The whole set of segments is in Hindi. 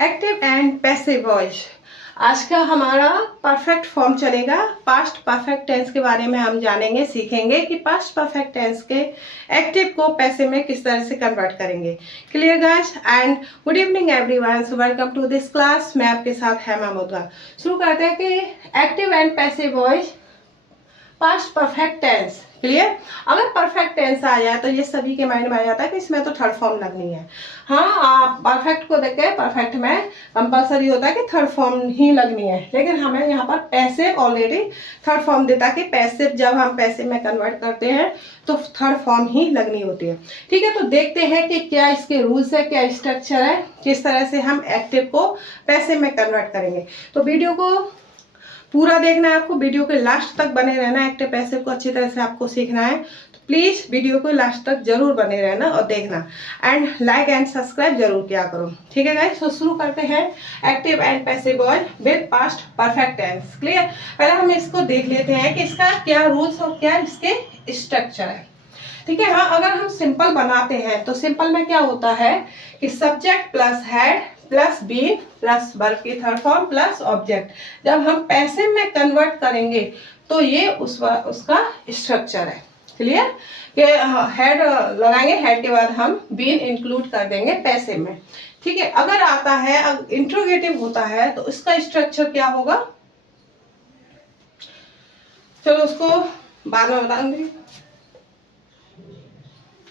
Active and passive voice. आज का हमारा परफेक्ट फॉर्म चलेगा। पास्ट परफेक्ट टेंस के बारे में हम जानेंगे, सीखेंगे कि पास्ट परफेक्ट टेंस के एक्टिव को पैसिव में किस तरह से कन्वर्ट करेंगे। Clear guys? And good evening everyone, so welcome to this class. मैं आपके साथ हेमा मुद्रा। शुरू करते हैं कि active and passive voice past perfect tense. Clear? अगर परफेक्ट टेंस आ जाए तो ये सभी के माइंड में आ जाता है कि इसमें तो थर्ड फॉर्म लगनी है। हाँ, आप परफेक्ट को देख के परफेक्ट में कंपलसरी होता है कि थर्ड फॉर्म ही लगनी है, लेकिन हमें यहाँ पर पैसिव ऑलरेडी थर्ड फॉर्म देता है कि पैसिव, जब हम पैसिव में कन्वर्ट करते हैं तो थर्ड फॉर्म ही लगनी होती है। ठीक है, तो देखते हैं कि क्या इसके रूल्स है, क्या स्ट्रक्चर है, किस तरह से हम एक्टिव को पैसिव में कन्वर्ट करेंगे। तो वीडियो को पूरा देखना है आपको, वीडियो के लास्ट तक बने रहना है। एक्टिव पैसिव को अच्छी तरह से आपको सीखना है, तो प्लीज वीडियो को लास्ट तक जरूर बने रहना और देखना, एंड लाइक एंड सब्सक्राइब जरूर किया करो। ठीक है गाइस, तो शुरू करते हैं active and passive voice with past perfect tense. Clear? पहले हम इसको देख लेते हैं कि इसका क्या रूल्स और क्या इसके स्ट्रक्चर है। ठीक है, हाँ, अगर हम सिंपल बनाते हैं तो सिंपल में क्या होता है कि subject plus had plus been plus verb की थर्ड फॉर्म प्लस ऑब्जेक्ट। जब हम पैसिव में कन्वर्ट करेंगे तो ये उसका स्ट्रक्चर है। क्लियर? कि हेड लगाएंगे, हेड के बाद हम बीन इंक्लूड कर देंगे पैसिव में। ठीक है, अगर आता है, अगर इंट्रोगेटिव होता है तो इसका स्ट्रक्चर क्या होगा, चलो उसको बाद में बताऊंगी।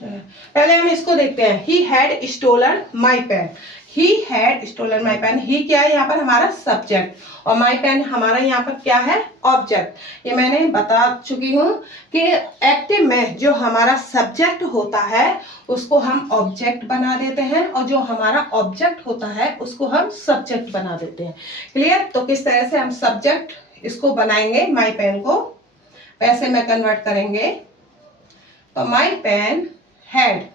पहले हम इसको देखते हैं। He had stolen my pen. He had stolen my pen. He क्या है यहाँ पर? हमारा सब्जेक्ट, और माई पेन हमारा यहाँ पर क्या है? ऑब्जेक्ट। ये मैंने बता चुकी हूँ कि एक्टिव में जो हमारा सब्जेक्ट होता है उसको हम ऑब्जेक्ट बना देते हैं, और जो हमारा ऑब्जेक्ट होता है उसको हम सब्जेक्ट बना देते हैं। क्लियर? तो किस तरह से हम सब्जेक्ट इसको बनाएंगे, माई पेन को पैसे में कन्वर्ट करेंगे। तो माई पेन हैड,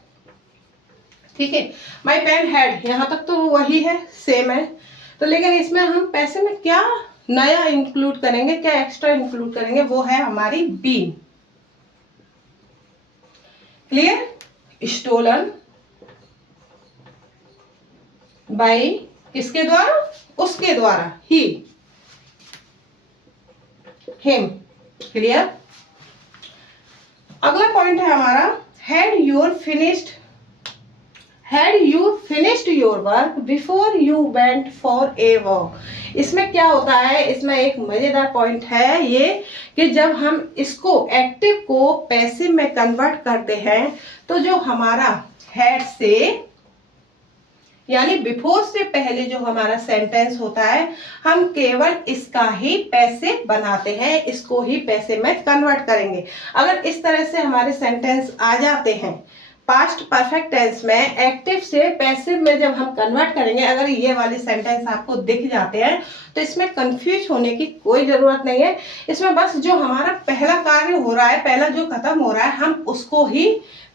ठीक है, माई पेन हैड, यहां तक तो वही है, सेम है। तो लेकिन इसमें हम पैसे में क्या नया इंक्लूड करेंगे, क्या एक्स्ट्रा इंक्लूड करेंगे, वो है हमारी बीन। क्लियर? स्टोलन बाई किसके द्वारा? उसके द्वारा, ही, हिम। क्लियर? अगला पॉइंट है हमारा had your finished, Had you finished your work before you went for a walk? इसमें क्या होता है, इसमें एक मजेदार पॉइंट है ये कि जब हम इसको एक्टिव को पैसिव में कन्वर्ट करते हैं तो जो हमारा हैड से यानी बिफोर से पहले जो हमारा सेंटेंस होता है हम केवल इसका ही पैसिव बनाते हैं, इसको ही पैसिव में कन्वर्ट करेंगे। अगर इस तरह से हमारे सेंटेंस आ जाते हैं पास्ट परफेक्ट टेंस में, एक्टिव से पैसिव में जब हम कन्वर्ट करेंगे, अगर ये वाले सेंटेंस आपको दिख जाते हैं तो इसमें कंफ्यूज होने की कोई जरूरत नहीं है। इसमें बस जो हमारा पहला कार्य हो रहा है, पहला जो खत्म हो रहा है, हम उसको ही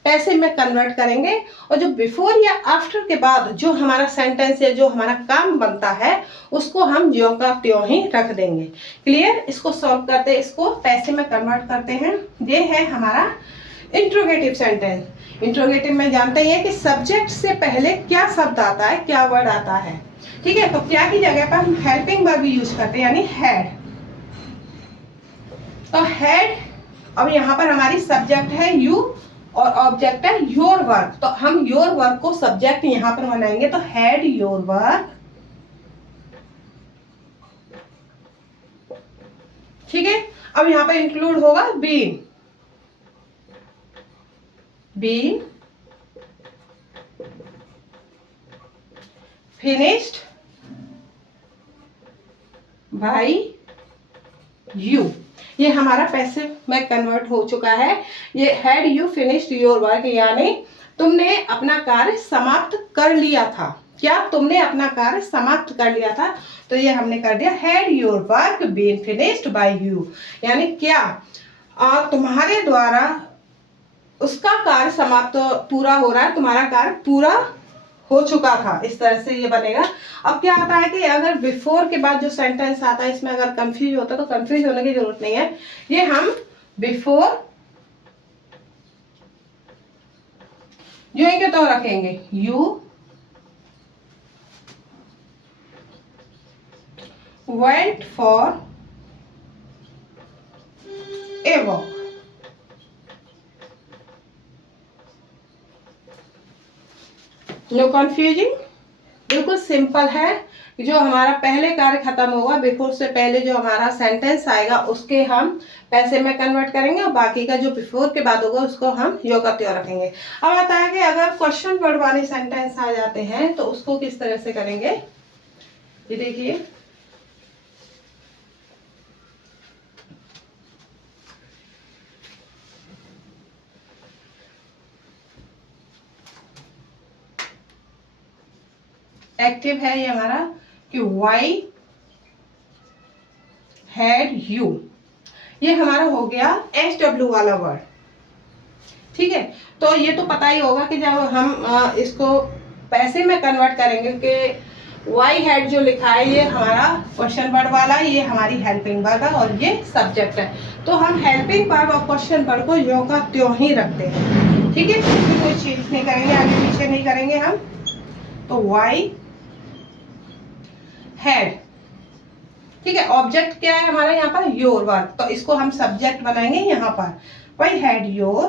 पैसिव में कन्वर्ट करेंगे, और जो बिफोर या आफ्टर के बाद जो हमारा सेंटेंस या जो हमारा काम बनता है उसको हम ज्यों का त्यों ही रख देंगे। क्लियर? इसको सॉल्व करते हैं, इसको पैसिव में कन्वर्ट करते हैं। ये है हमारा इंट्रोगेटिव सेंटेंस। इंट्रोगेटिव में जानते हैं कि सब्जेक्ट से पहले क्या शब्द आता है, क्या वर्ड आता है। ठीक है, तो क्या की जगह पर हम हेल्पिंग वर्ब यूज करते हैं, यानी हैड। तो हैड, अब यहाँ पर हमारी सब्जेक्ट है यू और ऑब्जेक्ट है योर वर्क, तो हम योर वर्क को सब्जेक्ट यहाँ पर बनाएंगे, तो हैड योर वर्क। ठीक है, अब यहाँ पर इंक्लूड होगा been, been finished by you. ये हमारा पैसिव में कन्वर्ट हो चुका है। ये had you finished your work, यानी तुमने अपना कार्य समाप्त कर लिया था। क्या? तुमने अपना कार्य समाप्त कर लिया था, तो ये हमने कर दिया had your work been finished by you, यानी क्या तुम्हारे द्वारा उसका कार्य समाप्त, पूरा हो रहा है, तुम्हारा कार्य पूरा हो चुका था। इस तरह से ये बनेगा। अब क्या आता है कि अगर बिफोर के बाद जो सेंटेंस आता है इसमें अगर कंफ्यूज होता है तो कंफ्यूज होने की जरूरत नहीं है। ये हम बिफोर जो है क्या तो रखेंगे, you went for a walk। No confusing, बिल्कुल सिंपल है। जो हमारा पहले कार्य खत्म होगा, बिफोर से पहले जो हमारा सेंटेंस आएगा उसके हम पैसे में कन्वर्ट करेंगे और बाकी का जो बिफोर के बाद होगा उसको हम यो का त्यो रखेंगे। अब आता है कि अगर क्वेश्चन वर्ड वाले सेंटेंस आ जाते हैं तो उसको किस तरह से करेंगे। ये देखिए, एक्टिव है ये हमारा कि वाई हैड यू, ये हमारा हो गया SW वाला वर्ड। ठीक है, तो ये तो पता ही होगा कि जब हम इसको पैसे में कन्वर्ट करेंगे कि वाई हैड जो लिखा है ये हमारा क्वेश्चन वर्ड वाला, ये हमारी हेल्पिंग वर्ब है और ये सब्जेक्ट है। तो हम हेल्पिंग वर्ब और क्वेश्चन वर्ड को यो का त्यों ही रखते हैं। ठीक है, कोई चीज नहीं करेंगे, आगे पीछे नहीं करेंगे हम। तो वाई हैड, ठीक है, ऑब्जेक्ट क्या है हमारा यहाँ पर, योर वर्क, तो इसको हम सब्जेक्ट बनाएंगे यहाँ पर। Why had your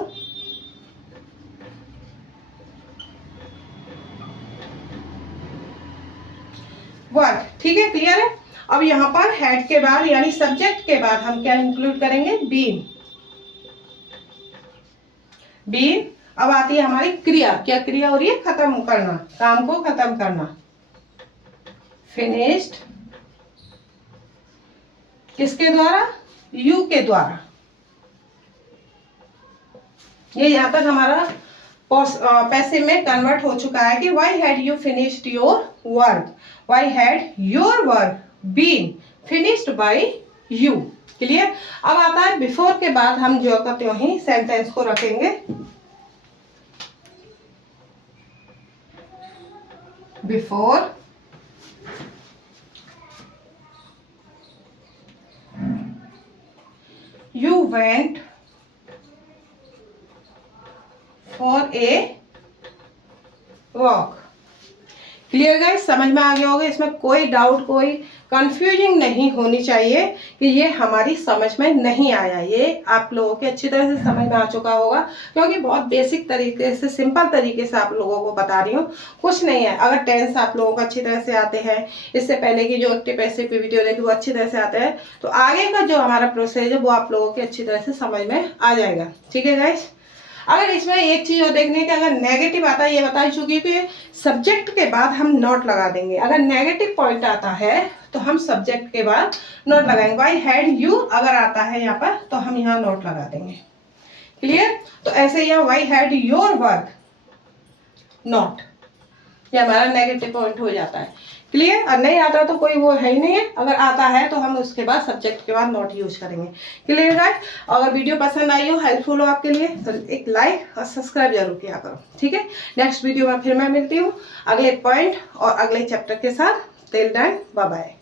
work. ठीक है, क्लियर है। अब यहाँ पर हैड के बाद यानी सब्जेक्ट के बाद हम क्या इंक्लूड करेंगे, बीन। बीन, अब आती है हमारी क्रिया। क्या क्रिया हो रही है, खत्म करना, काम को खत्म करना। फिनिश्ड, किसके द्वारा, यू के द्वारा। ये यहां तक हमारा पैसे में कन्वर्ट हो चुका है कि why had you finished your work, why had your work been finished by you. Clear. अब आता है बिफोर के बाद हम जो का त्यों ही सेंटेंस को रखेंगे। Before you went for a walk। Clear guys, समझ में आ गया होगा। इसमें कोई डाउट, कोई कंफ्यूजिंग नहीं होनी चाहिए कि ये हमारी समझ में नहीं आया। ये आप लोगों के अच्छी तरह से समझ में आ चुका होगा, क्योंकि बहुत बेसिक तरीके से, सिंपल तरीके से आप लोगों को बता रही हूँ। कुछ नहीं है। अगर टेंस आप लोगों को अच्छी तरह से आते हैं, इससे पहले की जो एक्टिव पैसिव की वीडियो देखी वो अच्छी तरह से आते हैं, तो आगे का जो हमारा प्रोसेस है वो आप लोगों के अच्छी तरह से समझ में आ जाएगा। ठीक है गाइस। अगर इसमें एक चीज और देखने की, अगर नेगेटिव आता है, ये बता चुकी कि सब्जेक्ट के बाद हम नॉट लगा देंगे। अगर नेगेटिव पॉइंट आता है तो हम सब्जेक्ट के बाद नॉट लगाएंगे। वाई हैड यू अगर आता है यहाँ पर तो हम यहाँ नॉट लगा देंगे। क्लियर। तो ऐसे यहाँ why had your work not, ये हमारा नेगेटिव पॉइंट हो जाता है। क्लियर। और नहीं आता तो कोई वो है ही नहीं है। अगर आता है तो हम उसके बाद सब्जेक्ट के बाद नॉट यूज करेंगे। Clear guys. अगर वीडियो पसंद आई हो, हेल्पफुल हो आपके लिए, तो एक लाइक और सब्सक्राइब जरूर किया करो। ठीक है, नेक्स्ट वीडियो में फिर मैं मिलती हूँ अगले पॉइंट और अगले चैप्टर के साथ। Till then bye bye.